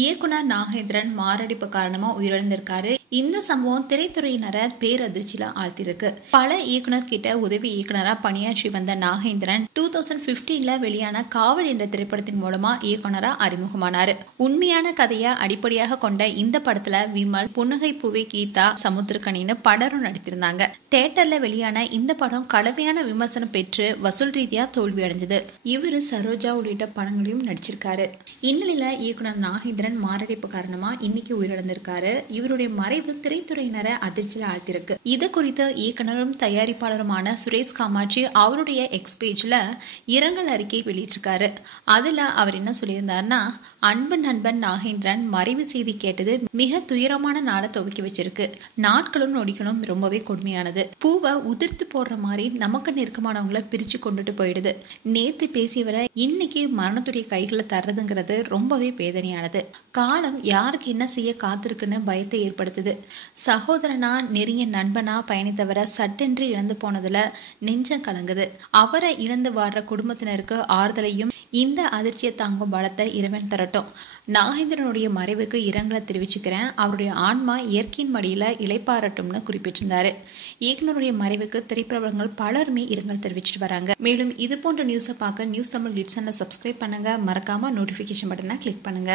இயக்குனர் நாகேந்திரன் மாரடைப்பு காரணமா உயிரிழந்திருக்காரு. இந்த சம்பவம் திரைத்துறையினரை பேரதிர்ச்சியில ஆழ்த்திருக்கு. பல இயக்குனர் கிட்ட உதவி இயக்குனரா பணியாற்றி வந்த நாகேந்திரன் 2015ல வெளியான காவல் என்ற திரைப்படத்தின் மூலமா இயக்குனரா அறிமுகமானாரு. உண்மையான கதையை அடிப்படையாக கொண்ட இந்த படத்துல விமல், புன்னகை பூவே கீதா, சமுத்திரக்கனின்னு பலரும் நடித்திருந்தாங்க. தியேட்டர்ல வெளியான இந்த படம் கடுமையான விமர்சனம் பெற்று வசூல் ரீதியா தோல்வி அடைஞ்சது. இவரு சரோஜா உள்ளிட்ட படங்களையும் நடிச்சிருக்காரு. இந்நிலையில இயக்குனர் நாகேந்திரன் மாரடைப்பு காரணமா இன்னைக்கு உயிரிழந்திருக்காரு. இவருடைய மறைவு திரைத்துறையினரை அதிர்ச்சியில் ஆழ்த்திருக்கு. இது குறித்து இயக்குனரும் தயாரிப்பாளருமான சுரேஷ் காமாட்சி அவருடைய எக்ஸ் பேஜ்ல இரங்கல் அறிக்கை வெளியிட்டிருக்காரு. அதுல அவர் என்ன சொல்லியிருந்தாருன்னா, அன்பு நண்பன் நாகேந்திரன் மறைவு செய்தி கேட்டது மிக துயரமான நாளை துவக்கி வச்சிருக்கு. நாட்களும் நொடிகளும் ரொம்பவே கொடுமையானது. பூவை உதிர்த்து போடுற மாதிரி நமக்கு நெருக்கமானவங்களை பிரிச்சு கொண்டுட்டு போயிடுது. நேத்து பேசியவரை இன்னைக்கு மரணத்துடைய கைகளை தர்றதுங்கிறது ரொம்பவே வேதனையானது. காலம் யாருக்கு என்ன செய்ய காத்திருக்குன்னு பயத்தை ஏற்படுத்துது. சகோதரனா நெருங்கிய நண்பனா பயணித்தவரை சட்டென்று இழந்து போனதுல நெஞ்சம் கலங்குது. அவரை இழந்து வாடுற குடும்பத்தினருக்கு ஆறுதலையும் இந்த அதிர்ச்சியை தாங்கும் பலத்தை இறைவன் தரட்டும். நாகேந்திரனுடைய மறைவுக்கு இரங்கலை தெரிவிச்சுக்கிறேன். அவருடைய ஆன்மா இயற்கையின் மடியில இளைப்பாறட்டும்னு குறிப்பிட்டிருந்தாரு. இயக்குனருடைய மறைவுக்கு திரைப்பிரபலங்கள் பலருமே இரங்கல் தெரிவிச்சிட்டு வராங்க. மேலும் இது போன்ற நியூஸை பார்க்க நியூஸ் தமிழ் லிட்ஸன்ல சப்ஸ்கிரைப் பண்ணுங்க. மறக்காம நோட்டிபிகேஷன் பட்டனை கிளிக் பண்ணுங்க.